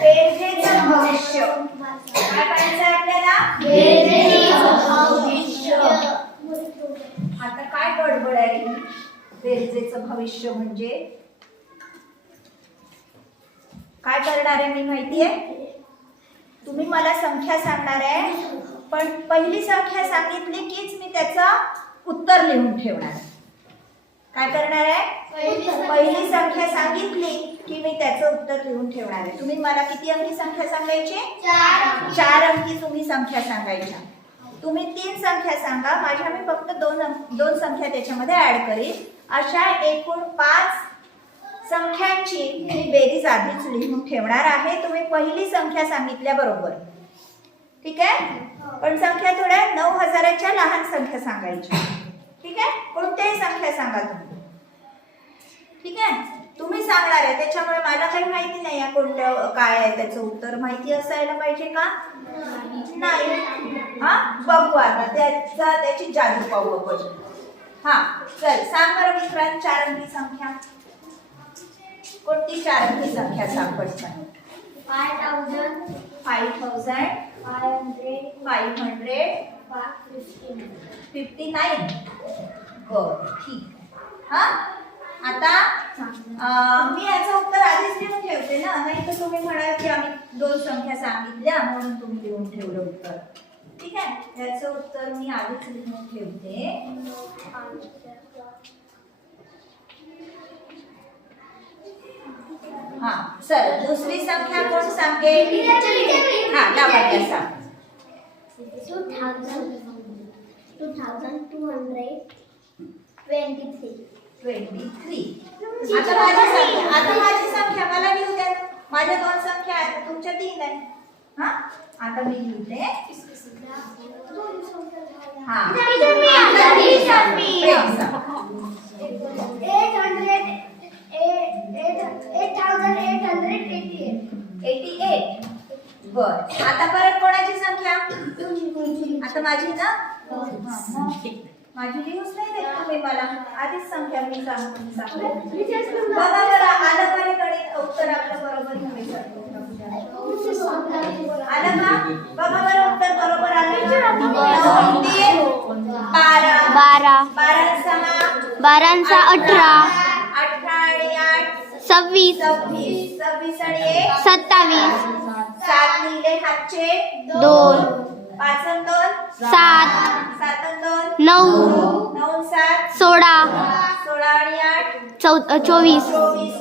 बेरजेचं भविष्य काय पाहायचं आहे आपल्याला? बेरजेचं भविष्य. आता काय गडबड आहे? बेरजेचं भविष्य म्हणजे काय करणार आहे मी माहिती आहे? तुम्ही मला संख्या सांगणार आहे, पण पहिली संख्या सांगितली कीच मी त्याचं उत्तर लिहून ठेवणार आहे. काय करणार आहे? पहिली संख्या सांगितली की मी त्याचं उत्तर लिहून ठेवणार आहे. तुम्ही मला किती अंकी संख्या सांगायची? 4 अंकी तुम्ही संख्या सांगायच्या. तुम्ही 3 संख्या सांगा, माझ्या मी फक्त दोन संख्या त्याच्यामध्ये ऍड करीन. अशा एकूण 5 संख्यांची मी बेरीज आधीच लिहून ठेवणार आहे. तुम्ही पहिली संख्या सांगितल्याबरोबर, ठीक आहे? पण संख्या थोड्या 9000च्या लहान संख्या सांगायच्या, ठीक आहे? कोणत्याही संख्या सांगा तुम्ही, ठीक आहे? तुम्ही सांगणार आहे त्याच्यामुळे मला काही माहिती नाही आहे कोणतं काय आहे त्याचं उत्तर. माहिती असायला पाहिजे का? नाही. हा, बघू आता त्याची जादू पाहू आपण. हा, चल सांग बरं विक्रांत 4 अंकी संख्या. कोणती 4 अंकी संख्या सांग पटकन. 5000 559. बरं, ठीक. हा, आता मी याचं उत्तर आधीच लिहून ठेवते ना, नाही तर तुम्ही म्हणाल की आम्ही 2 संख्या सांगितल्या म्हणून तुम्ही लिहून ठेवलं उत्तर. ठीक आहे, याचं उत्तर मी आधीच लिहून ठेवते. हा, चल दुसरी संख्या कोण सांगेल? हा, लावण्या सांग. 2223. आता माझी संख्या मला लिहू द्या. माझ्या 2 संख्या आहेत, तुमच्या 3 आहेत. हा, आता मी लिहिते. हा, 88. बर, आता परत कोणाची संख्या? आता माझी ना, माझी लिहूच नाही देत तुम्ही मला. आधीच संख्या मी सांगते. बघा बरं, आलं का रे गणित? उत्तर आपलं बरोबर आलं का? बघा बरं, उत्तर बरोबर आलं. 9 3 12. 12 18. 18 आणि 8 26. 26 आणि 1 27. 7 लिहिले हातचे. 2. 5 आणि 2 7. 7 आणि 2 9. 9 7 16. 16 आणि 8 24.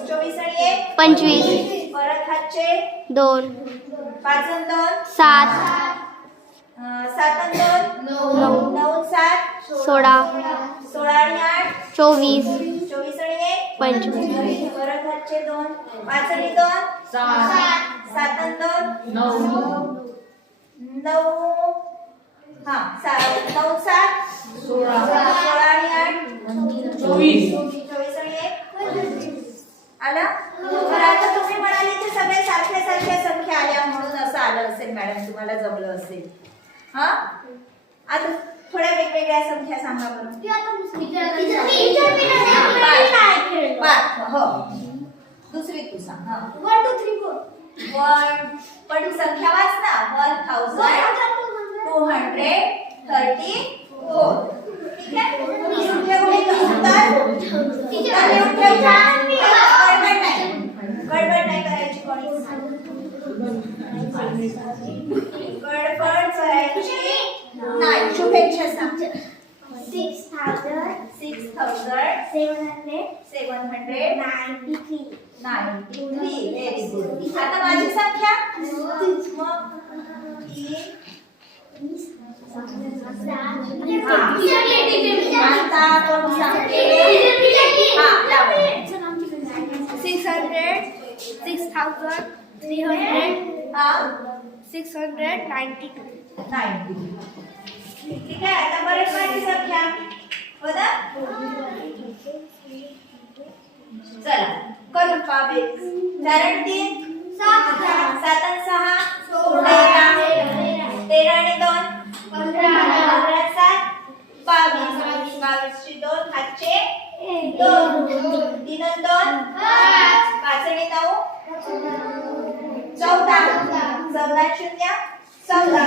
24 आणि 1 25. परत हातचे. 2. 5 आणि 2 7. 7 आणि 2 9 7 16. 16 आणि 8 24. 24 आणि 1 25. परत हातचे 2 5 आणि 2 7 आणि 2 9 हा 9 7 16 आणि 8 24 आणि 1 आलं. तर आता तुम्ही म्हणाले की सगळे सारख्या संख्या आल्या म्हणून असं आलं असेल मॅडम, तुम्हाला जमलं असेल. हा, आता थोड्या वेगवेगळ्या संख्या सांगा बरं. हो, दुसरी तू सांग. 1 2 3 4. 1 पण संख्या वाच ना. 1234. ठीक आहे, लिहून ठेवू गडबड नाही करायची कोणी. गडबड करायची नाही. शुभेच्छा सांग. 6793. 93. Very good. आता माझी संख्या आता कोण सांगते? हा, लावा. 600. 6300. हा, 692. 90. ठीक आहे, आता बरेच माझी संख्या बघा. चला करून पाहू. 4 आणि 3 7 आणि 6 13 आणि 2 15 7 22. 22 ची 2 हातचे 2 3 आणि 2 5 आणि 9 14 14 शून्य 14